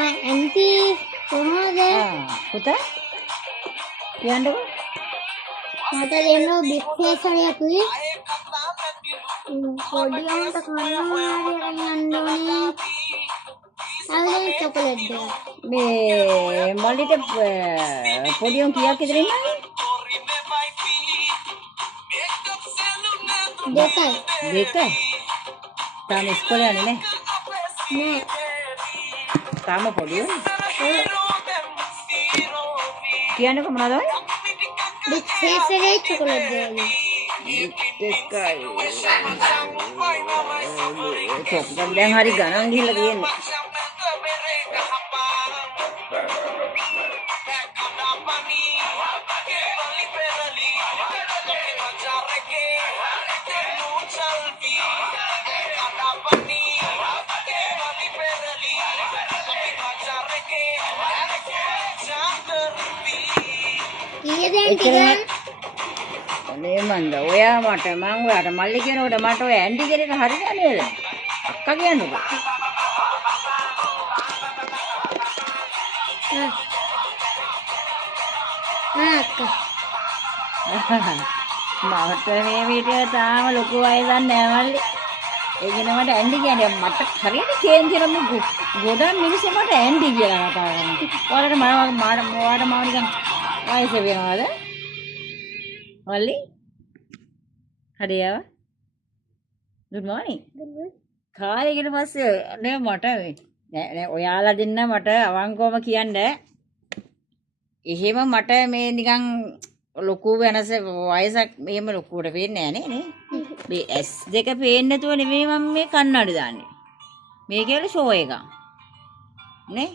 Aunty කොහොමද? පුතා කියන්නකෝ. මට දෙන්න බිග් ෆේස් හරියකුයි. පොඩි උන්ට කන්න හරියට යන්න ඕනේ. අවුලෙන් චොකලට් දෙන්න. මේ මල්ලිට පොඩි උන් කීයක් විතර ඉන්නවද? දෙකයි. තාම ඉස්කෝලේ යන්නේ නැහැ. නෑ. තාම පොඩි උන්නේ. කියන්නකෝ මොනවද ඔය? බිග් ෆේස් එකේ චොකලට් දෙන්න. චොක්ලට් දැන් හරි ගණන් ගිහිල්ලා තියෙන්නේ. කීයද ඇන්ටි ගන්න? අනේ මන්ද ඔයා මට මං ඔයාට මල්ලි කියනකොට මට ඔය ඇන්ටි කියන එක හරියන්නේ නේද? අක්කා කියන්නකෝ. අක්කා. මට මේ විදිය තාම ලොකු වයසක් නෑ මල්ලි. ඒ කියන මට ඇන්ටි කියන්නේ මට හරියට කේන්ති කරන ගොඩක් මිනිස්සු මට ඇන්ටි කියලා කතා කරනවා. ඔයාලට මම නිකන් වයස වෙනවද? මල්ලි හරියව good morning කාලෙකට පස්සේ නේ මට නෑ ඔයාලා දෙන්න මට අවංකවම කියන්න එහෙම මට මේ නිකන් ලොකු වෙනස වයසක් මෙහෙම ලොකුවට පේන්නේ නෑ නේ මේ S2 පේන්නේ නැතුව නෙමෙයි මම මේ කන්නඩි දාන්නේ මේ කියලා ෂෝ එකක් නේ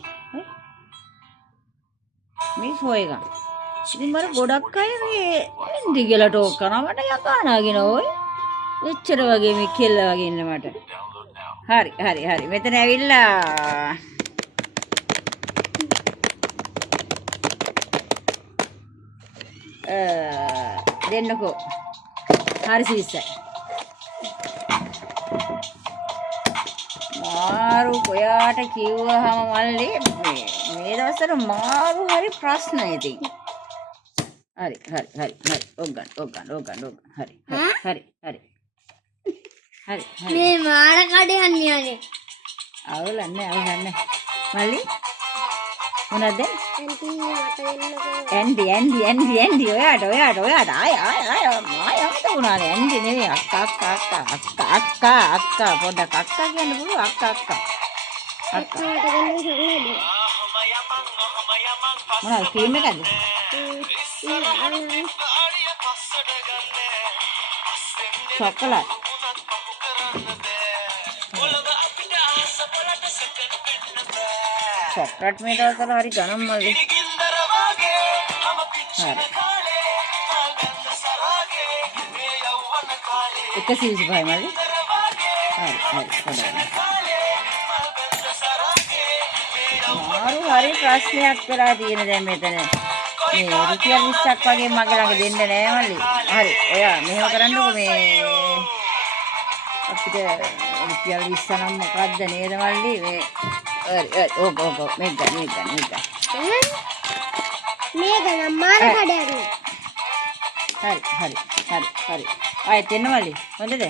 මේ ෂෝ එකක් ඉතින් මට ගොඩක් අය මේ ඉන්දි කියලා ටෝක් කරනවා මට යකා නාගෙන ඔය එච්චර වගේ මේ කෙල්ල වගේ ඉන්න මට හරි මෙතන ඇවිල්ලා දෙන්නකෝ හරි සීසයි මාරු ඔයාට කිව්වහම මල්ලි මේ දවස්වල මාරු හරි ප්‍රශ්න ඉතින් හරි ඔග්ගන් හරි මේ මාර කඩේ යන්නේ අවුලන්නේ මල්ලි මොනවද ඇන්ටි මට ඇන්ඩි ඔයාට ආය මට උනානේ ඇන්ඩි නෙවෙයි අක්කා පොඩ්ඩක් අක්කා කියන්න පුළුවන් අක්කා මොනවද ක්‍රීම් එකද චොකලට් චොකලට් මේ දවස්වල හරි ගණන් මල්ලි හරි 125 මල්ලි හරි හරි ප්‍රශ්නයක් වෙලා තියෙන දැන් මෙතන මේ රුපියල් 20ක් වගේ මගේ ළඟ දෙන්න නෑ මල්ලි හරි ඔයා මෙහෙම කරන්නකෝ මේ අපිට රුපියල් 20 නම් මොකද්ද නේද මල්ලි මේ ඔව් මේක ගන්න මාර කඩේ හරි ආයෙත් එන්න මල්ලි හොඳද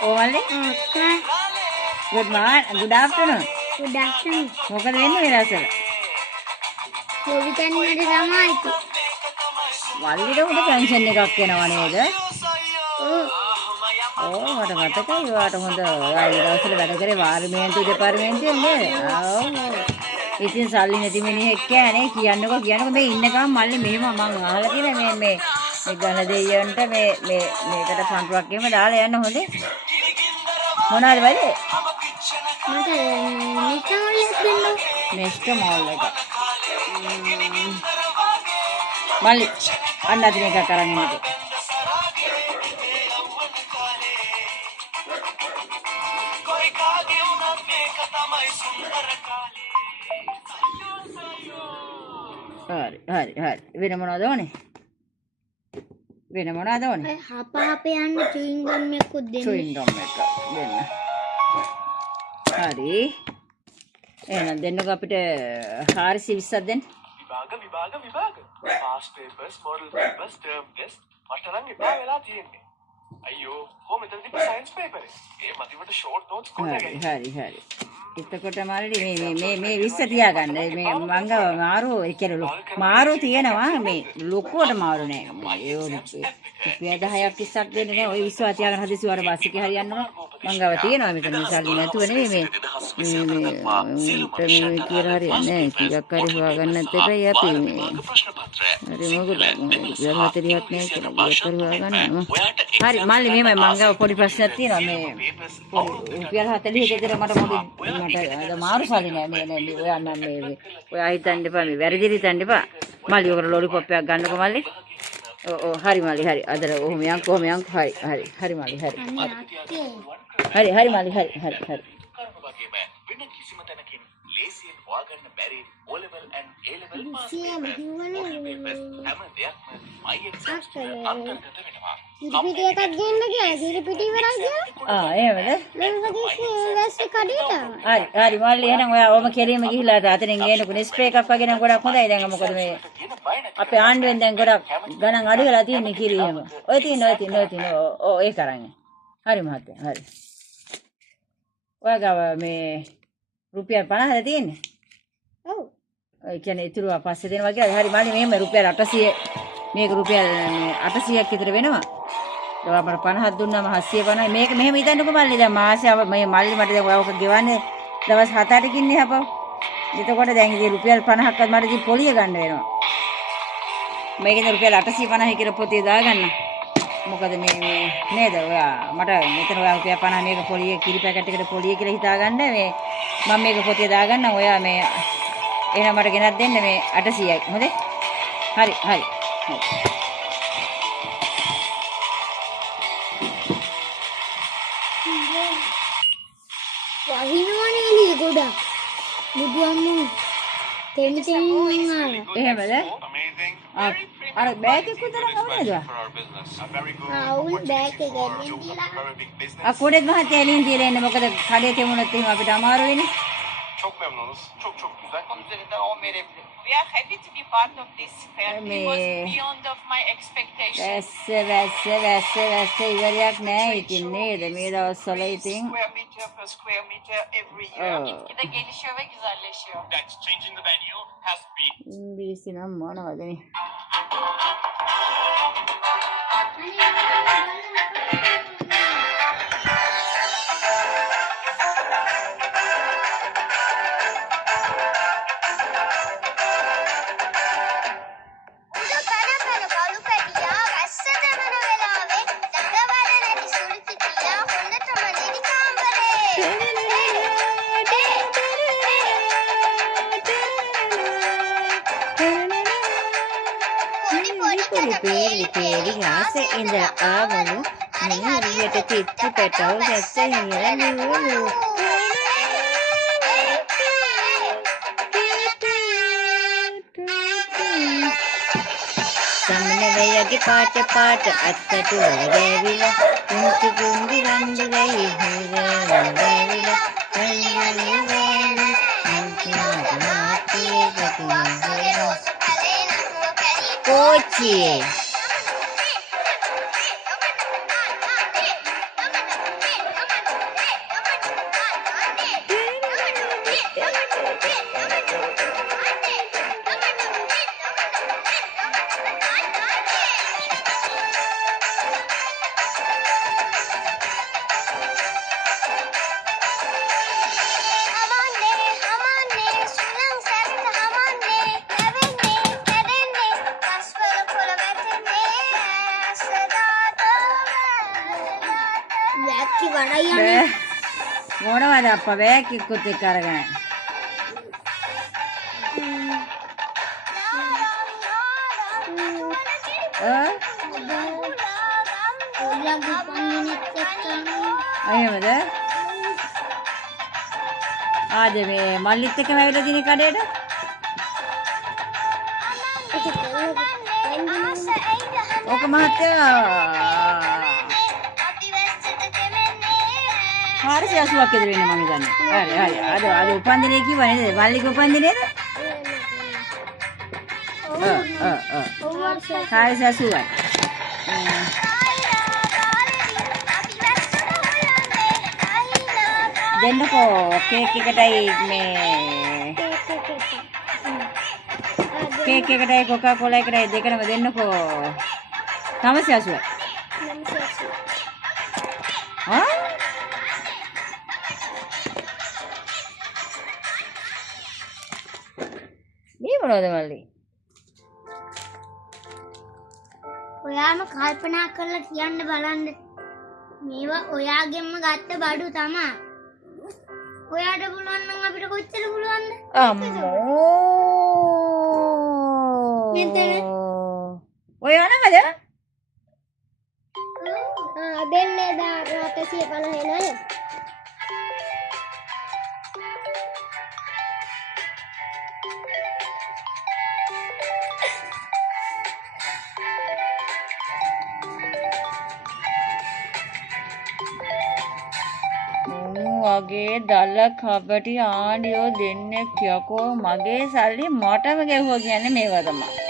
Oh, Mali? Good morning. Good afternoon. මොකද වෙන්නේ මේ රසල? කොවි තැන්නට තමයි ඉති. වල්ලිට උඩ පෙන්ෂන් එකක් එනවා නේද? ඔව් මට මතකයි ඔයාට හොඳ ඔයාගේ දවස්වල වැඩ කරේ පාර්ලිමේන්තු දෙපාර්තමේන්තුවේ නේද? ඔව්. ඉතින් සල්ලි නැති මිනිහෙක් කියන්නේ කියන්නකෝ මේ ඉන්නකම් මල්ලි මෙහෙම මං අහලා තියෙන මේ ගන දෙයියන්ට මේකට පන්රුවක් එහෙම දාලා යන්න හොඳේ. මොනවද වැඩේ? මට නිකන්ලක් දෙන්න. නෙක්ස්ට් මෝල් එක. මල්ලි අන්න අද මේක කරන් ඉන්නකෝ. හරි. වෙන මොනවද ඕනේ? හපහප යන්න චුයින් ගම් එකකුත් දෙන්න. චුයින් ගම් එක දෙන්න. හරි. එහෙනම් දෙන්නකෝ අපිට 420ක් දෙන්න. විභාග. past papers, model papers, term test මට නම් එපා වෙලා තියෙන්නේ. අයියෝ කොහොමද මෙතනදී සයන්ස් පේපර් එක? ඒ මතිවට ෂෝට් නෝට්ස් කොට ගන්න. හරි. එතකොට මල්ලි මේ 20 තියාගන්න. මේ මංගව මාරු ඒ කියන්නේ මාරු තියෙනවා මේ ලොකුවට මාරු නෑ. ඒ රුපියල් 10ක් 20ක් දෙන්නේ නෑ. ඔය 20 තියාගන්න හදිසි වර බස් එකේ හරියන්න ඕන. මංගව තියෙනවා මෙතන සල්ලි නැතුව නෙමෙයි මේ කියලා හරියන්නේ නෑ. කීයක් හරි හොයාගන්න නැත්නම් අපි මේ හරි මොකද 40ක් නෑ කියලා හොයාගන්න. හරි මල්ලි මෙහෙමයි මංගව පොඩි ප්‍රශ්නයක් තියෙනවා මේ රුපියල් 40 ගෙදර මට අද මාරු සල්ලි නෑ මේ ඔයා නම් මේ ඔයා හිතන්න එපා මේ වැරදි හිතන්න එපා මල්ලි ඔකට ලොලිපොප් එකක් ගන්නකෝ මල්ලි ඔව් හරි මල්ලි හරි අදර ඔහොම යන්කෝ හරි මල්ලි හරි මල්ලි හරි වෙන කිසිම තැනකින් ලේසියෙන් හොයාගන්න බැරි O level and A level pass Siam papers කිව්වනේ. හැම දෙයක්ම my exams වල අන්තර්ගත වෙනවා. ඉරිපිටි එකක් ගන්න කියලා. ඉරිපිටි ඉවරයි කියලා. එහෙමද මම හදිස්සියේ වැස්ස කඩේට ආවා. හරි මල්ලි එහෙනම් ඔයා ඔම කෙලින්ම ගිහිල්ලා අතනින් ගේනකෝ නෙස්ප්‍රේ එකක් වගේ නම් ගොඩක් හොඳයි දැන් මොකද මේ අපේ ආණ්ඩුවෙන් දැන් ගොඩක් ගණන් අඩු වෙලා තියෙන්නේ කිරි එහෙම ඔය තියෙන ඔව් ඒක අරන් හරි මහත්තයා හරි ඔයා ගාව මේ රුපියල් 50ද තියෙන්නේ ඔව් ඒ කියන්නේ ඉතුරුව පස්සේ දෙනවා කියලා හරි මල්ලි මෙහෙම රුපියල් 800 මේක රුපියල් 800ක් විතර වෙනවා ඒවා මට 50ක් දුන්නාම 750 මේක මෙහෙම හිතන්නකෝ මල්ලි දැන් මාසේ මේ මල්ලි මට දැන් ඔයක ගෙවන්නේ දවස් 7-8කින් නේ හපව එතකොට දැන් ඉතින් රුපියල් 50ක්වත් මට ඉතින් පොලිය ගන්න වෙනවා මේකේ රුපියල් 850 කියලා පොතේ දාගන්න මොකද මේ නේද ඔයා මට මෙතන ඔයා රුපියල් 50 මේක පොලිය කිරි පැකට් එකට පොලිය කියලා හිතාගන්න මේ මම මේක පොතේ දාගන්න ඔයා මේ එහෙනම් මට ගෙනත් දෙන්න මේ 800යි හොඳේ හරි වහිනවනේ එළිය ගොඩක්. බුදු අම්මෝ. තෙමි ආවා. එහෙමද amazing අර බෑග් එක උතර කවුද for our business. A very good අවුල් බෑග් එක ගෙනියලා. very big business. අකුඩෙත් මහත්තයා එළින් තියලා ඉන්න මොකද කඩේ තෙමුණොත් එහෙම අපිට අමාරු වෙන්නේ Çok memnunuz. Çok güzel. We are happy to be part of this fair. It was beyond of my expectations. වැස්ස ඉවරයක් නෑ ඉතින් නේද මේ දවස්වල ඉතින් Square meter per square meter every year. Oh. Gitgide gelişiyor ve güzelleşiyor. That's changing the venue has been ඉංග්‍රීසි නම් මොනවදනේ උඩ කන බලු පැටියා වැස්ස දෙමන වෙලාවේ දඟවල නැති සුළු කිටියා හොඳටම නිදි පේලි ආස ඉඳ ආවලු නිහරියට තිත්ති පැටව දැස්ස හිරලු සම්නවයගේ පාට අත්තට වල ගෑවිලා කුංචි කුංගි රන්දි වෙයි හිරවැවිලා Kochi. වඩයි බෑ. මොනවද අප්පා බෑග් එක්කුත් එක්ක අරගෙන. එහෙමද? ආද මේ මල්ලිත් එක්කම ඇවිල්ලා දිනේ කඩේට? ඕක මහත්තයා 480ක් විතර වෙන්නේ මම හිතන්නේ. හරි. අද උපන්දිනේ කිව්වා නේද? මල්ලිගේ උපන්දිනේද? ඔව්. 480යි. දෙන්නකෝ කේක් එකටයි මේ කේක් එකටයි කොකා කොලා එකටයි දෙකම දෙන්නකෝ 980යි. ආ මේ මොනවද මල්ලි? ඔයාම කල්පනා කරලා කියන්න බලන්න. මේවා ඔයාගෙන්ම ගත්ත බඩු තමයි. ඔයාට පුළුවන් නම් අපිට කොච්චර පුළුවන්ද? අම්මෝ මෙතන ඔය යනවද? දෙන්නේ 850 නේද? වගේ දල කපටි ආඩියෝ දෙන්නෙක් යකෝ මගේ සල්ලි මටම ගැහුවා කියන්නේ මේවා තමයි.